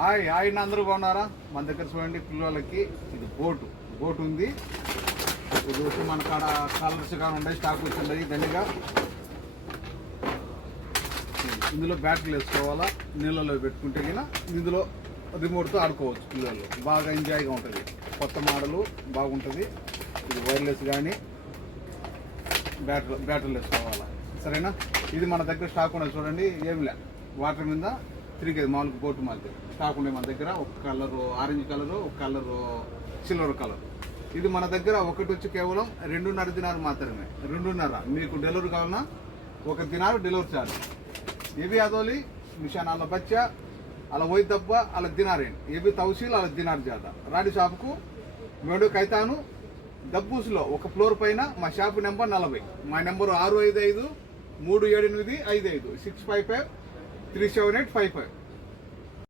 Hi అందరూ బాగున్నారా? మన దగ్గర చూడండి పిల్లలకి ఇది బోట్ ఉంది. ఇది వచ్చి మన కాడ కలర్స్ కానీ ఉన్నాయి, స్టాక్ వచ్చింది దండిగా. ఇందులో బ్యాటరీలు వేసుకోవాలా, నీళ్ళలో పెట్టుకుంటే కినా ఇందులో రిమోట్తో ఆడుకోవచ్చు. పిల్లలు బాగా ఎంజాయ్గా ఉంటుంది. కొత్త మోడలు బాగుంటుంది. ఇది వైర్లెస్ కానీ బ్యాటరీలు వేసుకోవాలా, సరేనా? ఇది మన దగ్గర స్టాక్ ఉన్నది చూడండి. ఏమి లే, వాటర్ మీద తిరిగేది మామూలుగా బోటు మాదిరి స్టాక్ ఉండే మన దగ్గర. ఒక కలరు ఆరెంజ్ కలరు, ఒక కలరు సిల్వర్ కలర్. ఇది మన దగ్గర ఒకటి వచ్చి కేవలం 2.5 దినాలు మాత్రమే. 2.5. మీకు డెలివరీ కావాలన్నా 1 దినారు డెలివరీ ఛార్జ్. ये भी आदोली निशान आला बच्चा अला वही दब्बा अला दिनार ये भी तवसील अला दिनार ज्यादा राडी షాప్ కు వీడియో కైతాను దబ్బూసులో ఒక ఫ్లోర్ పైన మా షాప్ నెంబర్ 40. మా నెంబర్ 655 378 55 655 37855.